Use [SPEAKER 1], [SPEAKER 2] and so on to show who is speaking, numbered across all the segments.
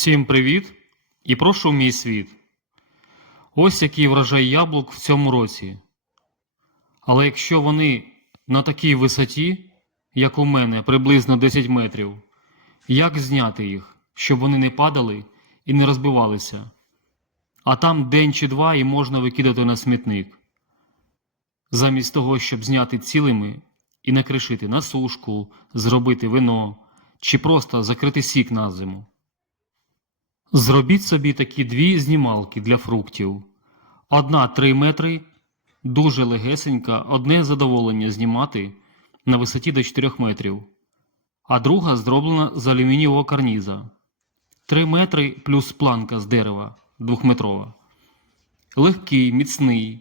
[SPEAKER 1] Всім привіт і прошу в мій світ. Ось який врожай яблук в цьому році. Але якщо вони на такій висоті, як у мене, приблизно 10 метрів, як зняти їх, щоб вони не падали і не розбивалися? А там день чи два і можна викидати на смітник. Замість того, щоб зняти цілими і накришити на сушку, зробити вино чи просто закрити сік на зиму. Зробіть собі такі дві знімалки для фруктів. Одна 3 метри, дуже легесенька, одне задоволення знімати на висоті до 4 метрів, а друга зроблена з алюмінієвого карніза. 3 метри плюс планка з дерева двохметрова. Легкий, міцний,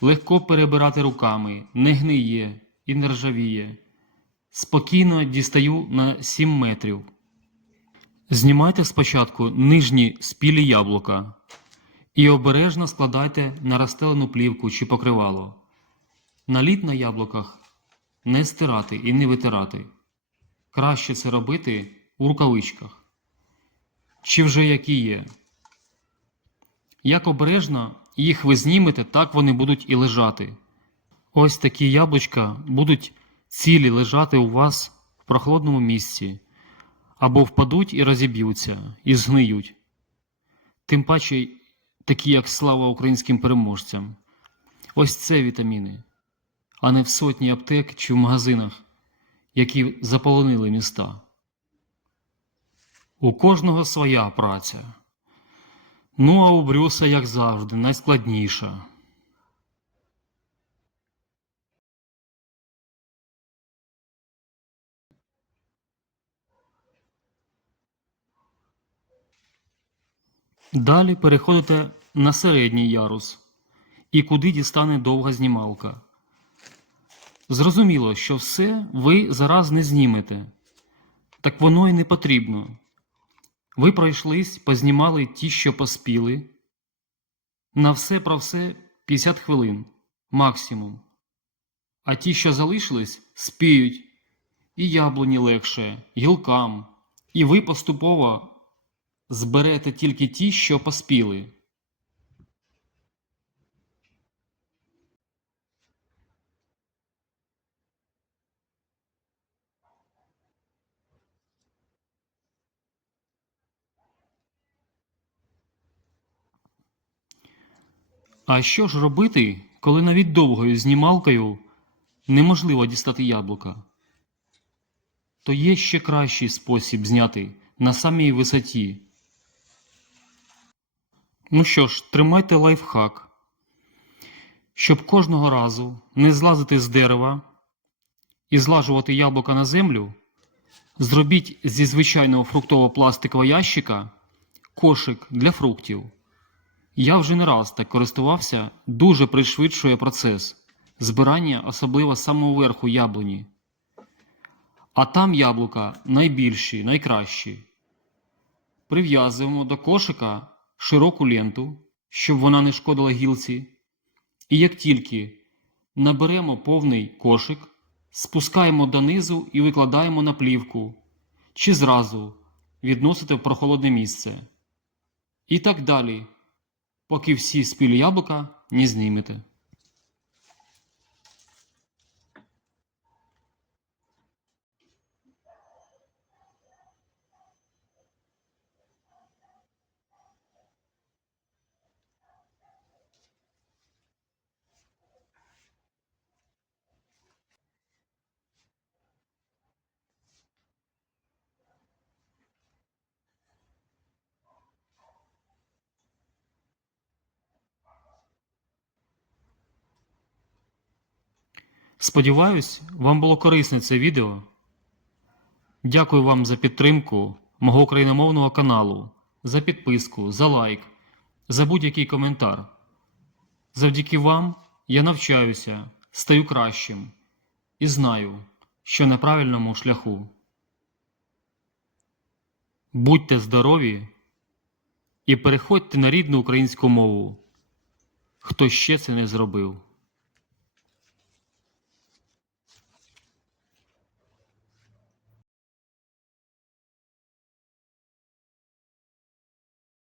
[SPEAKER 1] легко перебирати руками, не гниє і не ржавіє. Спокійно дістаю на 7 метрів. Знімайте спочатку нижні спілі яблука і обережно складайте на розстелену плівку чи покривало. Наліт на яблуках не стирати і не витирати. Краще це робити у рукавичках. Чи вже які є. Як обережно їх ви знімете, так вони будуть і лежати. Ось такі яблучка будуть цілі лежати у вас в прохолодному місці або впадуть і розіб'ються, і згниють. Тим паче такі, як слава українським переможцям. Ось це вітаміни, а не в сотні аптек чи в магазинах, які заполонили міста. У кожного своя праця. Ну а у Брюса, як завжди, найскладніша. Далі переходите на середній ярус і куди дістане довга знімалка. Зрозуміло, що все ви зараз не знімете. Так воно і не потрібно. Ви пройшлись, познімали ті, що поспіли. На все про все 50 хвилин максимум. А ті, що залишились, спіють. І яблуні легше, гілкам, і ви поступово зберете тільки ті, що поспіли. А що ж робити, коли навіть довгою знімалкою неможливо дістати яблука? То є ще кращий спосіб зняти на самій висоті. Ну що ж, тримайте лайфхак. Щоб кожного разу не злазити з дерева і злажувати яблука на землю, зробіть зі звичайного фруктово пластикового ящика кошик для фруктів. Я вже не раз так користувався, дуже пришвидшує процес збирання, особливо з самого верху яблуні. А там яблука найбільші, найкращі. Прив'язуємо до кошика широку ленту, щоб вона не шкодила гілці. І як тільки наберемо повний кошик, спускаємо донизу і викладаємо на плівку, чи зразу відносите в прохолодне місце. І так далі, поки всі спілі яблука не знімете. Сподіваюсь, вам було корисне це відео. Дякую вам за підтримку мого україномовного каналу, за підписку, за лайк, за будь-який коментар. Завдяки вам я навчаюся, стаю кращим і знаю, що на правильному шляху. Будьте здорові і переходьте на рідну українську мову, хто ще це не зробив.